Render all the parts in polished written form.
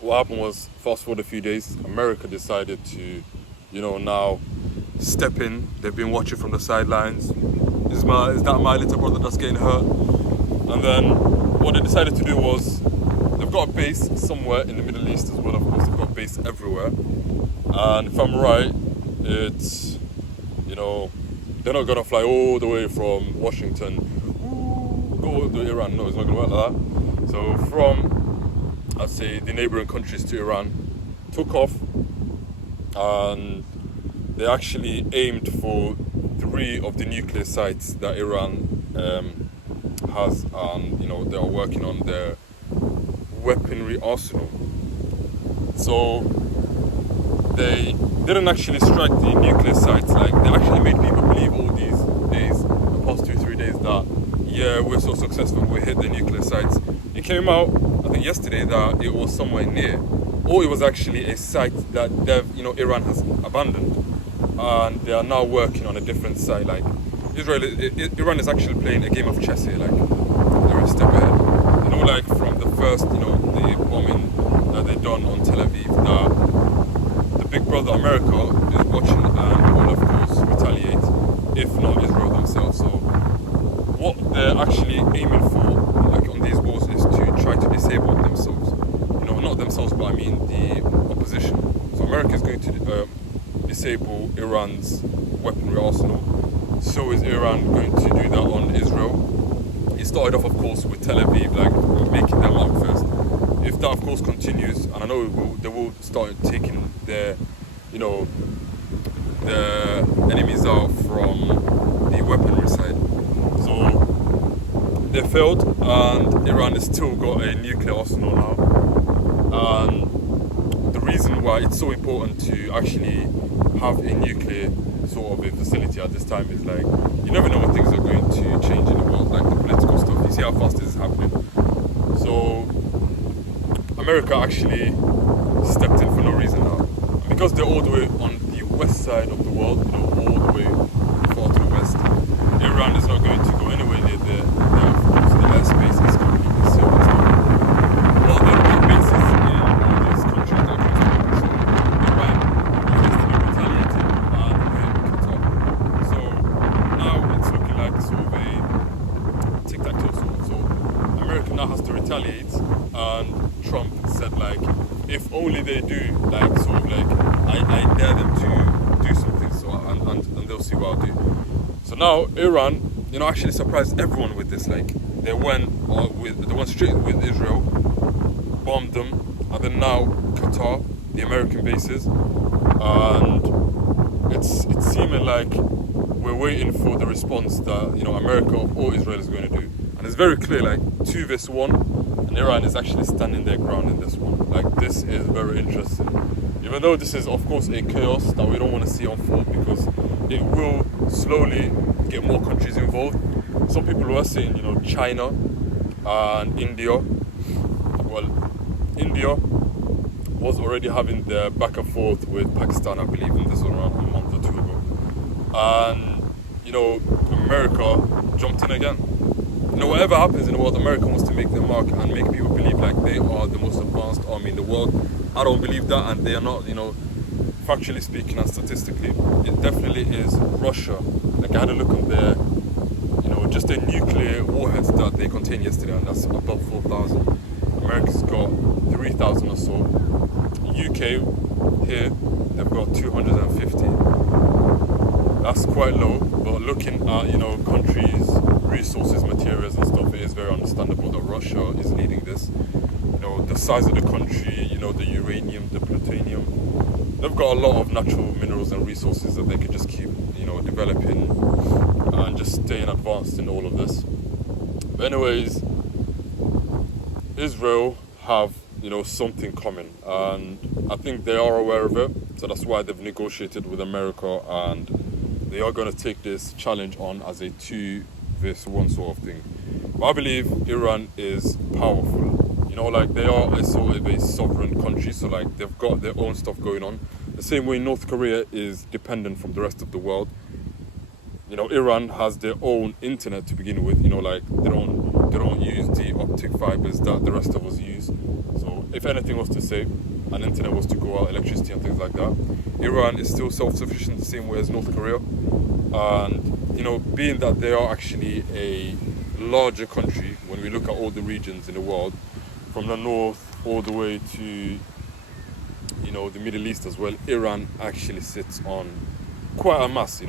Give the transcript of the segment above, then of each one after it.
What happened was, fast forward a few days, America decided to, now step in. They've been watching from the sidelines. Is that my little brother that's getting hurt? And then what they decided to do was, they've got a base somewhere in the Middle East as well. Of course, they've got a base everywhere. And if I'm right, it's, they're not gonna fly all the way from Washington, go to Iran. No, it's not gonna work like that. So from, I'd say, the neighboring countries to Iran, took off, and they actually aimed for 3 of the nuclear sites that Iran has, and they are working on their weaponry arsenal. So they didn't actually strike the nuclear sites. Like, they actually made people believe all these days, the past 2-3 days, that we're so successful, we hit the nuclear sites. It came out, I think yesterday, that it was somewhere near, or it was actually a site that Iran has abandoned, and they are now working on a different site. Like, Iran is actually playing a game of chess here. Like, they're a step ahead. Like from the first, the bombing that they done on Tel Aviv, that the big brother America is watching and will of course retaliate, if not Israel themselves. So what they're actually aiming for, like on these wars, is to try to disable themselves. Not themselves, but I mean the opposition. So America is going to disable Iran's weaponry arsenal. So is Iran going to do that on Israel? It started off, of course, with Tel Aviv, like making them out first. If that, of course, continues, and I know they will start taking their enemies out from the weaponry side. So they failed, and Iran has still got a nuclear arsenal now. And the reason why it's so important to actually have a nuclear sort of a facility at this time is, like, you never know when things are going to change in the world, like the political stuff. You see how fast this is happening. So America actually stepped in for no reason now. And because they're all the way on the west side of the world, all the way far to the west, Iran is not going to go anywhere near there. So the airspace is completely sealed. A lot of them have bases in all these countries that are close to them. So Iran needs to be retaliating and hit Qatar. So now it's looking like sort of a tic-tac-toe sort. So America now has to retaliate, and Trump said, like, if only they do, like, sort of like, I dare them to do something, so and they'll see what I'll do. So now Iran, actually surprised everyone with this. Like, they went straight with Israel, bombed them, and then now Qatar, the American bases, and it's seeming like we're waiting for the response that America or Israel is going to do. And it's very clear, like, 2 vs 1, and Iran is actually standing their ground in this one. Like, this is very interesting. Even though this is, of course, a chaos that we don't want to see unfold, because it will slowly get more countries involved. Some people were saying, China and India. Well, India was already having their back and forth with Pakistan, I believe, and this was around a month or 2 ago. And, America jumped in again. Whatever happens in the world, America wants to make their mark and make people believe like they are the most advanced army in the world. I don't believe that, and they are not, factually speaking and statistically. It definitely is Russia. Like, I had a look on their, just the nuclear warheads that they contained yesterday, and that's above 4,000. America's got 3,000 or so. UK, here, they've got 250. That's quite low, but looking at, countries, resources, materials and stuff, it is very understandable that Russia is leading this. The size of the country, the uranium, the plutonium, they've got a lot of natural minerals and resources that they can just keep, developing and just staying advanced in all of this. But anyways, Israel have, something coming, and I think they are aware of it, so that's why they've negotiated with America, and they are going to take this challenge on as a 2 vs 1 sort of thing. But I believe Iran is powerful. Like, they are a sort of a sovereign country, so like they've got their own stuff going on. The same way North Korea is dependent from the rest of the world. Iran has their own internet to begin with. Like they don't use the optic fibers that the rest of us use. So if anything was to say, and internet was to go out, electricity and things like that, Iran is still self-sufficient the same way as North Korea. And being that they are actually a larger country, when we look at all the regions in the world, from the north all the way to the Middle East as well, Iran actually sits on quite a mass.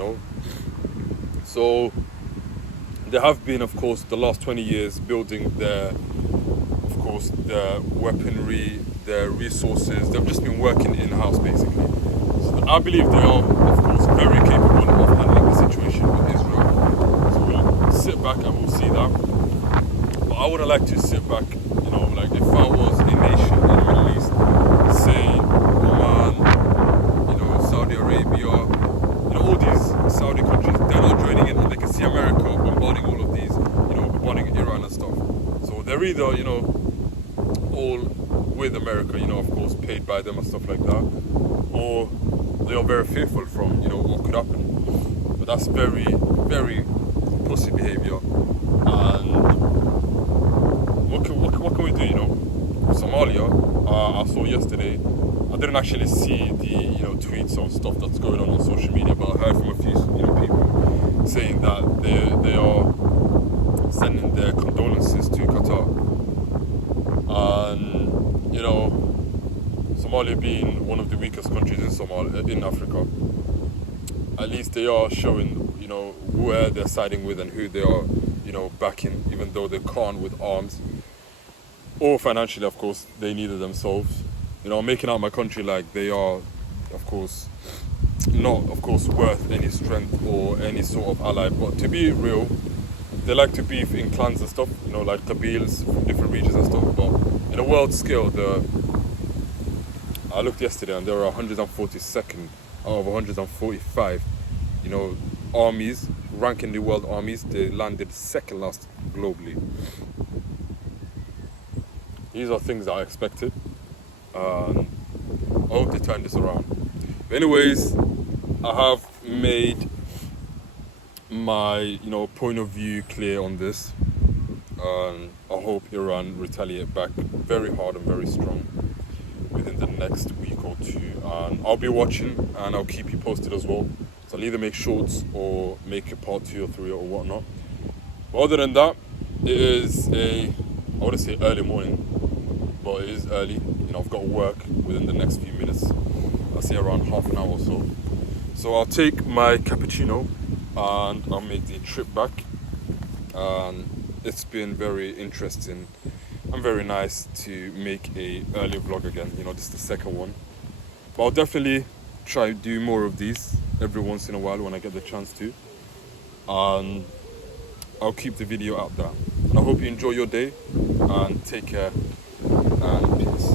So they have been, of course, the last 20 years building their weaponry, their resources. They've just been working in-house basically. So I believe they are, of course, very capable of handling the situation with Israel. So we'll sit back and we'll see that. But I wouldn't like to sit back, like if I was a nation in the Middle East, say Oman, Saudi Arabia, all these Saudi countries, they're not joining in, and they can see America bombarding all of these, bombarding Iran and stuff. So they're either, all with America, of course, paid by them and stuff like that, or they are very fearful from, what could happen. But that's very, very pussy behavior. And what can we do, Somalia, I saw yesterday, I didn't actually see the tweets or stuff that's going on social media, but I heard from a few people saying that they are sending their condolences to Qatar. And Somalia being one of the weakest countries in Africa, at least they are showing where they're siding with and who they are backing, even though they can't with arms or financially. Of course they need it themselves. Making out my country like they are, of course, not, of course, worth any strength or any sort of ally. But to be real, they like to beef in clans and stuff, like Qabiles from different regions and stuff. But in a world scale, I looked yesterday and there are 142nd out of 145, armies, ranking the world armies. They landed second last globally. These are things that I expected. I hope they turn this around. But anyways, I have made my point of view clear on this, and I hope Iran retaliate back very hard and very strong within the next week or two. And I'll be watching and I'll keep you posted as well. So I'll either make shorts or make a part 2 or 3 or whatnot. But other than that, it is I wouldn't say early morning, but it is early. I've got work within the next few minutes. I'll say around half an hour or so. So I'll take my cappuccino and I'll make the trip back. And it's been very interesting and very nice to make a early vlog again. This is the second one. But I'll definitely try to do more of these every once in a while when I get the chance to. And I'll keep the video out there. And I hope you enjoy your day and take care and peace.